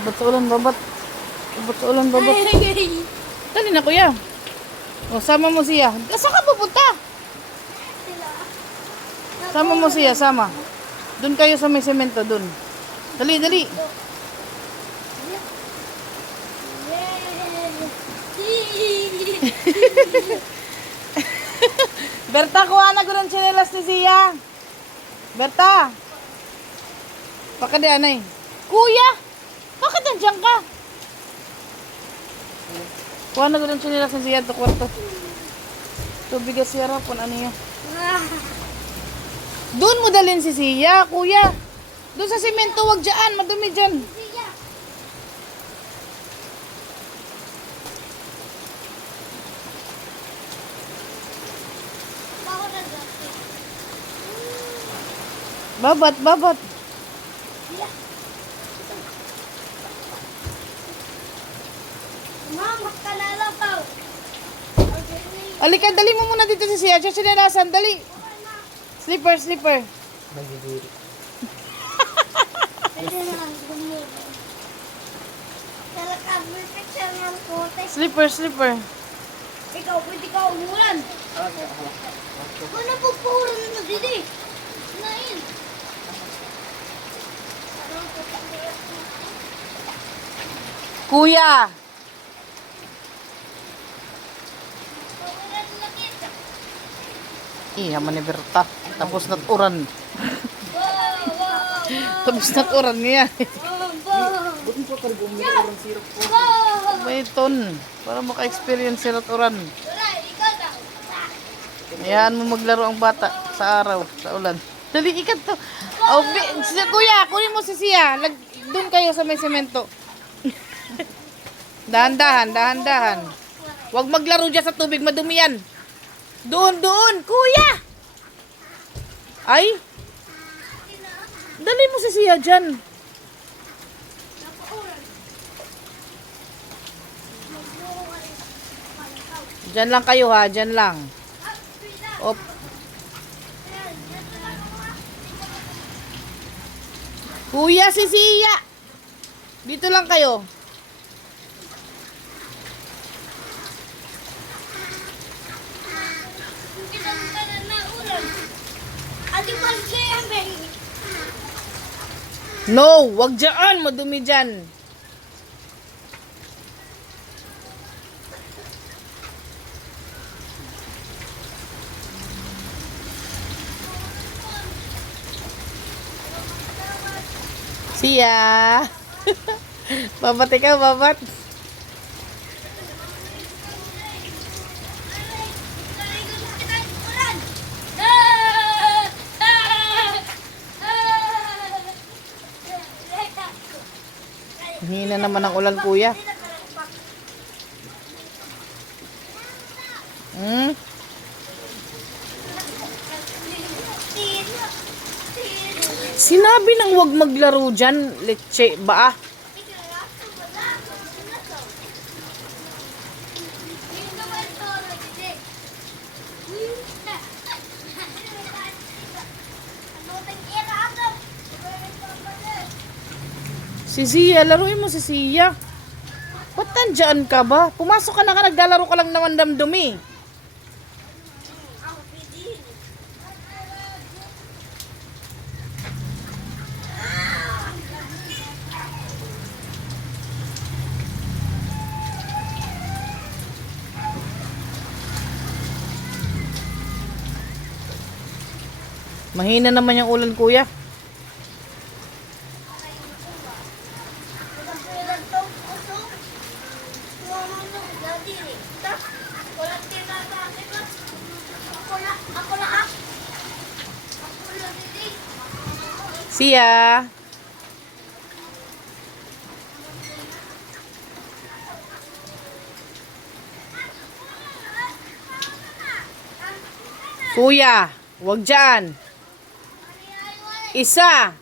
Babat sa ulan, babat. Babat sa ulan, babat. Dali na, kuya. O, sama mo siya. Saan ka pupunta? Sama mo siya, sama. Doon kayo sa may semento, doon. Dali, dali. Berta, kuha na ko ng tsinelas ni siya. Berta. Baka di anay. Kuya, bakit nandiyan ka? Kuha na ko ng tsinelas ni siya. Ito kwarto. Ito bigas siya rapon. Ano yun? Doon mo dalhin si siya, kuya. Doon sa simento, wag dyan. Madumi dyan. Babat, babat. Mama, kalala pa. Alika, dali mo muna dito si siya. Siya sinalasan, dali. Slipper, slipper. Slipper, slipper. Ikaw, pwede ka umulan. Ano po puro na didi? Nain. Kuya. Haman ni Berta. Tapos nat uran. Tapos nat uran niya. May ton. Para maka-experience si nat uran. Hayaan mo maglaro ang bata sa araw, sa ulan. Dali, ikat to. Oh, kuya, kunin mo si siya. Doon kayo sa may semento. Dahan-dahan, dahan-dahan. Huwag maglaro dyan sa tubig, madumi yan. Doon, doon, kuya! Ay! Dali mo si siya dyan. Dyan lang kayo ha, dyan lang. Op. Kuya, si siya! Dito lang kayo. No, wag dyan, madumi dyan. Siya. Babat ikaw, babat. Hina naman ang ulan, kuya. Hmm? Sinabi nang wag maglaro dyan, leche ba? Si Zia, laruin mo si Zia. Ba't nandyan ka ba? Pumasok ka na ka, naglalaro ka lang naman damdumi. Mahina naman yung ulan, kuya. Siya. Kuya, wag dyan. Isa.